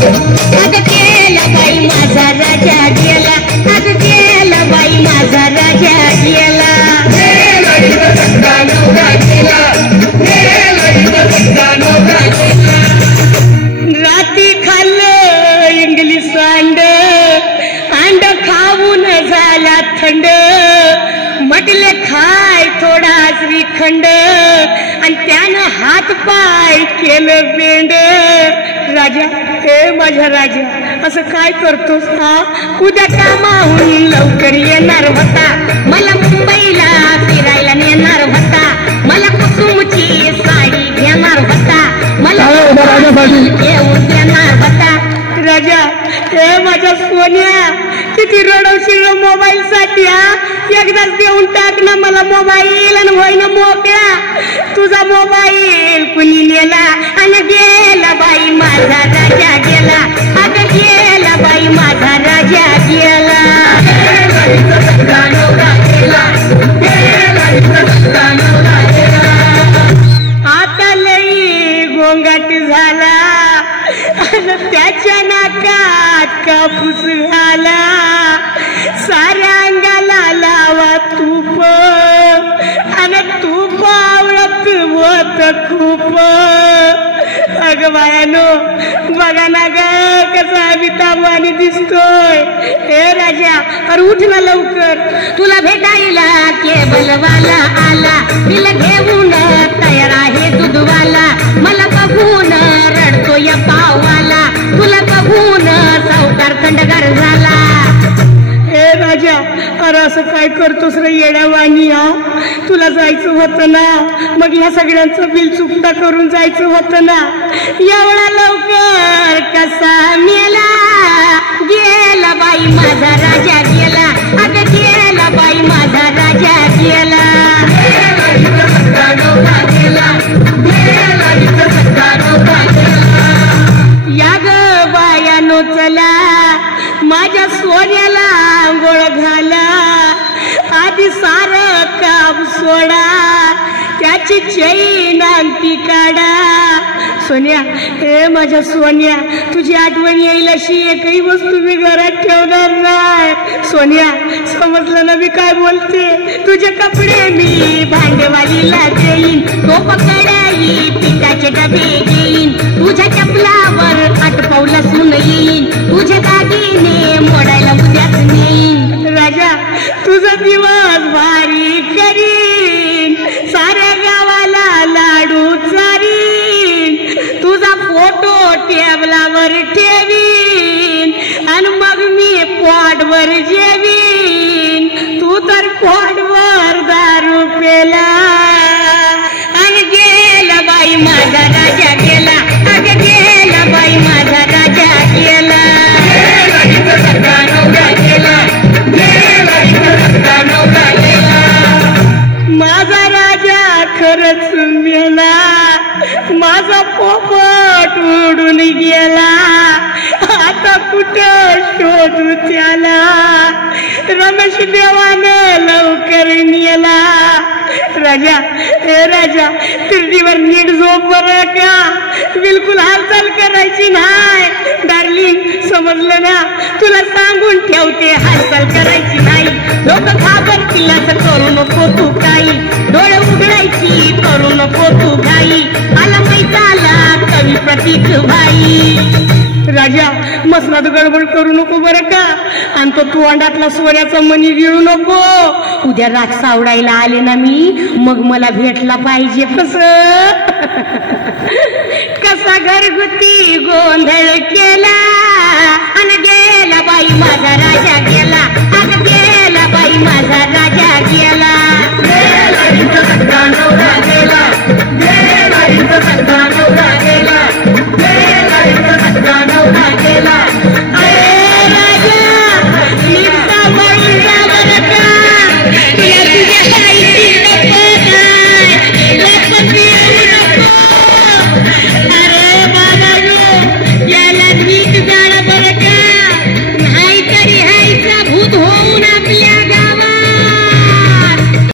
अग गेला बाई माझा राजा गेला, अग गेला बाई माझा राजा गेला, राती खाल्लं इंग्लिश अंड खाऊन झाला थंड, म्हटले खाय थोडा श्रीखंड आणि त्यानं हात पाय केलं बेंड. राजा हे माझ्या राजा असं काय करतोस हा? उद्या कामाहून लवकर येणार होता, मला मुंबईला फिरायला नेणार होता, मला कुसुमची साडी घेणार होता, मला घेऊन देणार होता. राजा हे माझ्या सोन्या किती रडवशील मोबाईल साठी हा? एकदाच देऊन टाक ना मला मोबाईल आणि होय ना मोकळा. तुझा मोबाईल कुणी नेला आणि गेला बाई माझा राजा गेला, अगं गेला बाई माझा राजा गेला. आता लई गोंगाट झाला आणि त्याच्या नाकात कापूस झाला, साऱ्या अंगाला लावा तूप आणि तूप आवडत होत खूप. अगं बायानो बघा ना ग कसा बितावानी दिसतोय. हे राजा अरे उठ ना लवकर, तुला भेटायला केबलवाला आला, तिला घेऊन तयार आहे दूधवाला, मला बघून रडतो या पाववाला, तुला बघून सावकार थंडगार झाला. हे राजा अरे असं काय करतोस रे येड्यावानी हा? तुला जायचं होतं ना, मग ह्या सगळ्यांचं बिल चुकता करून जायचं होतं ना. एवढा लवकर कसा मेला, गेला बाई माझा राजा गेला, अगं गेला बाई माझा राजा गेला. या ग बायानो चला माझ्या सोन्याला आंघोळ घाला, आधी सारं काम सोडा, त्याची चैन अंगठी काढा. सोन्या हे माझ्या सोन्या तुझी आठवण येईल अशी एकही वस्तू मी घरात ठेवणार नाही. सोन्या समजलं ना मी काय बोलते? तुझे कपडे मी भांडेवालीला देईन, तो पकडाई पिठाचे डबे घेईन, तुझ्या चपलावर आटपाव लसून येईन, तुझे दागिने मोडायला उद्याच नेईन. राजा तुझा दिवस भारी करीन, साऱ्या गावाला लाडू चारीन, तुझा फोटो टेबलावर ठेवीन आणि मग मी पोटवर जेवीन. तू तर पोटवर दारू पेला आणि गेला बाई माझा राजा गेला, अगं गेला बाई माझा राजा गेला. माझा राजा खरंच मेला, माझा पोपट उडून गेला, आता कुठं शोधू त्याला, रमेश देवानं लवकर नेला. राजा हे राजा तिरडीवर नीट झोप बरं का, बिलकुल हालचाल करायची नाही. डार्लिंग समजलं ना, तुला सांगून ठेवते हालचाल करायची नाही. लोक घाबरतील असं करू नको तू काही, डोळे उघडायची करू नको तू घाई, आला मैदाला कवी प्रतीक भाई. राजा मसनात गडबड करू नको बरं का, आणि तो तोंडातला सोन्याचा मणी गिळू नको. उद्या राग सावडायला आले ना मी, मग मला भेटला पाहिजे कसा घरगुती गोंधळ केला आणि गेला बाई माझा राजा गेला, अगं गेला बाई माझा राजा गेला.